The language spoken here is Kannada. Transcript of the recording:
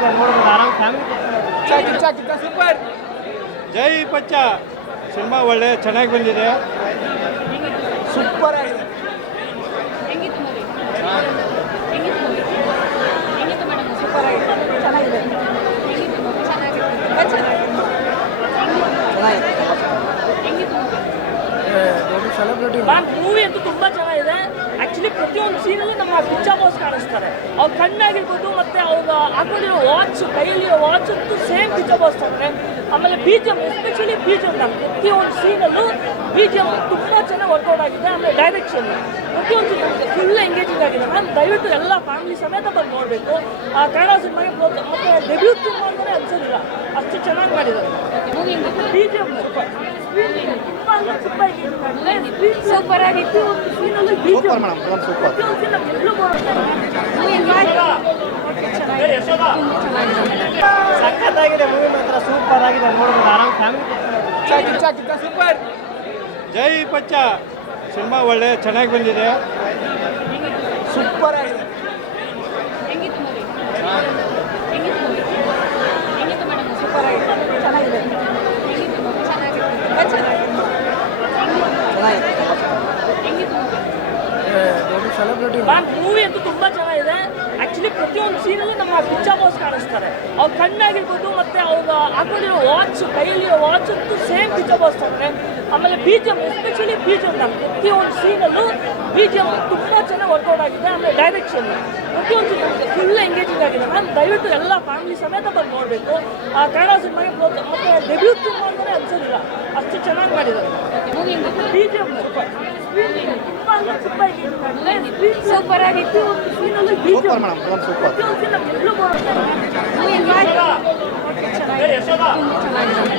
ಆಗಿದೆ, ನೋಡ್ಬೋದು ಆರಾಮ್ ಫ್ಯಾಮಿಲಿ ಸೂಪರ್. ಜೈ ಪಚ್ಚ ಸಿನಿಮಾ ಒಳ್ಳೆ ಚೆನ್ನಾಗಿ ಬಂದಿದೆ, ಸೂಪರ್ ಆಗಿದೆ. ಹೆಂಗಿತ್ತು ಮೂವಿ? ಹೆಂಗಿತ್ತು ಮೂವಿ? ಹೆಂಗಿತ್ತು ಮೇಡಮ್? ಸೂಪರ್ ಆಗಿದೆ, ಚೆನ್ನಾಗಿದೆ. ಹೆಂಗಿತ್ತು ಮೂವಿ? ಚೆನ್ನಾಗಿದೆ, ತುಂಬ ಚೆನ್ನಾಗಿದೆ. ಹೆಂಗಿತ್ತು ಮೂವಿ? ಮ್ಯಾಮ್ ಮೂವಿ ಅಂತೂ ತುಂಬ ಚೆನ್ನಾಗಿದೆ. ಆ್ಯಕ್ಚುಲಿ ಪ್ರತಿಯೊಂದು ಸೀನಲ್ಲೂ ನಮ್ಮ ಪಿಚ್ಚಾ ಬಾಸ್ ಕಾಣಿಸ್ತಾರೆ. ಅವ್ರ ಕಣ್ಣಾಗಿರ್ಬೋದು ಮತ್ತು ಅವ್ರು ಹಾಕೊಂಡಿರೋ ವಾಚ್, ಕೈಲಿರೋ ವಾಚ್ ಅಂತೂ ಸೇಮ್ ಪಿಚ್ಚಾ ಬಾಸ್ ತಂದರೆ. ಆಮೇಲೆ B G M, especially B G M, ma'am ಪ್ರತಿಯೊಂದು ಸೀನಲ್ಲೂ ಬಿ ಜಿ ಎಮ್ ತುಂಬ ಚೆನ್ನಾಗಿ ವರ್ಕೌಟ್ ಆಗಿದೆ. ಆಮೇಲೆ ಡೈರೆಕ್ಷನ್ ಪ್ರತಿಯೊಂದು ಫುಲ್ ಎಂಗೇಜಿಂಗ್ ಆಗಿದೆ ಮ್ಯಾಮ್. ದಯವಿಟ್ಟು ಎಲ್ಲ ಫ್ಯಾಮಿಲಿ ಸಮೇತ ಬಂದು ನೋಡಬೇಕು. ಕನ್ನಡ ಸಿನಿಮಾಗೆ ಮತ್ತು ಡೆಬ್ಯೂಟ್ ಸಿನಿಮಾ ಅಂತಲೇ ಅನ್ಸೋದಿಲ್ಲ, ಅಷ್ಟು ಚೆನ್ನಾಗಿ ಮಾಡಿದ್ದಾರೆ. ಮೂವಿ ಹೆಂಗಿತ್ತು? ಬಿ ಜಿ ಎಮ್ ತುಂಬ ಅಂದರೆ ತುಂಬ ಎಂಗೇಜಿಂಗ್ ಆಗಿದೆ. ಸೂಪರ್ ಆಗಿತ್ತು. ಸೀನಲ್ಲಿ ಬಿ ಜಿ ಎಮ್ ಸೂಪರ್. ಪ್ರತಿಯೊಂದು ಸೀನ್ ಎಲ್ಲೂ ಬರುತ್ತೆ. ಮೂವಿ ಹೆಂಗಿತ್ತು? ಸಖತ್ತಾಗಿದೆ ಮೂವಿ, ಮಾತ್ರ ಸೂಪರ್ ಆಗಿದೆ, ನೋಡ್ಬೋದು ಆರಾಮ್ ಫ್ಯಾಮಿಲಿ ಸೂಪರ್. ಜೈ ಪಚ್ಚ ಸಿನಿಮಾ ಒಳ್ಳೆ ಚೆನ್ನಾಗಿ ಬಂದಿದೆ, ಸೂಪರ್ ಆಗಿದೆ. ಹೆಂಗಿತ್ತು ಮೂವಿ? ಹೆಂಗಿತ್ತು ಮೂವಿ? ಹೆಂಗಿತ್ತು ಮೇಡಮ್? ಸೂಪರ್ ಆಗಿದೆ, ಚೆನ್ನಾಗಿದೆ. ಹೆಂಗಿತ್ತು ಮೂವಿ? ಚೆನ್ನಾಗಿದೆ, ತುಂಬ ಚೆನ್ನಾಗಿದೆ. ಹೆಂಗಿತ್ತು ಮೂವಿ? ಮ್ಯಾಮ್ ಮೂವಿ ಅಂತೂ ತುಂಬ ಚೆನ್ನಾಗಿದೆ. ಆ್ಯಕ್ಚುಲಿ ಪ್ರತಿಯೊಂದು ಸೀನಲ್ಲೂ ನಮ್ಮ ಪಿಚ್ಚಾ ಬಾಸ್ ಕಾಣಿಸ್ತಾರೆ. ಅವ್ರ ಕಣ್ಣಾಗಿರ್ಬೋದು ಮತ್ತು ಅವ್ರು ಹಾಕೊಂಡಿರೋ ವಾಚ್, ಕೈಲಿರೋ ವಾಚ್ ಅಂತೂ ಸೇಮ್ ಪಿಚ್ಚಾ ಬಾಸ್ ತಂದರೆ. ಆಮೇಲೆ B G M, especially B G M, ma'am ಪ್ರತಿಯೊಂದು ಸೀನಲ್ಲೂ ಬಿ ಜಿ ಎಮ್ ತುಂಬ ಚೆನ್ನಾಗಿ ವರ್ಕೌಟ್ ಆಗಿದೆ. ಆಮೇಲೆ ಡೈರೆಕ್ಷನ್ ಪ್ರತಿಯೊಂದು ಫುಲ್ ಎಂಗೇಜಿಂಗ್ ಆಗಿದೆ ಮ್ಯಾಮ್. ದಯವಿಟ್ಟು ಎಲ್ಲ ಫ್ಯಾಮಿಲಿ ಸಮೇತ ಬಂದು ನೋಡಬೇಕು. ಕನ್ನಡ ಸಿನಿಮಾಗೆ ಮತ್ತು ಡೆಬ್ಯೂಟ್ ಸಿನಿಮಾ ಅಂತಲೇ ಅನ್ಸೋದಿಲ್ಲ, ಅಷ್ಟು ಚೆನ್ನಾಗಿ ಮಾಡಿದ್ದಾರೆ. ಮೂವಿ ಹೆಂಗಿತ್ತು? ಬಿ ಜಿ ಎಮ್ ತುಂಬ ಅಂದರೆ ತುಂಬ ಎಂಗೇಜಿಂಗ್ ಆಗಿದೆ. ಸೂಪರ್ ಆಗಿತ್ತು. ಸೀನಲ್ಲಿ ಬಿ ಜಿ ಎಮ್ ಸೂಪರ್. ಪ್ರತಿಯೊಂದು ಸೀನ್ ಎಲ್ಲೂ ಬರುತ್ತೆ. ಮೂವಿ ಹೆಂಗಿತ್ತು? ತುಂಬ ಚೆನ್ನಾಗಿದೆ.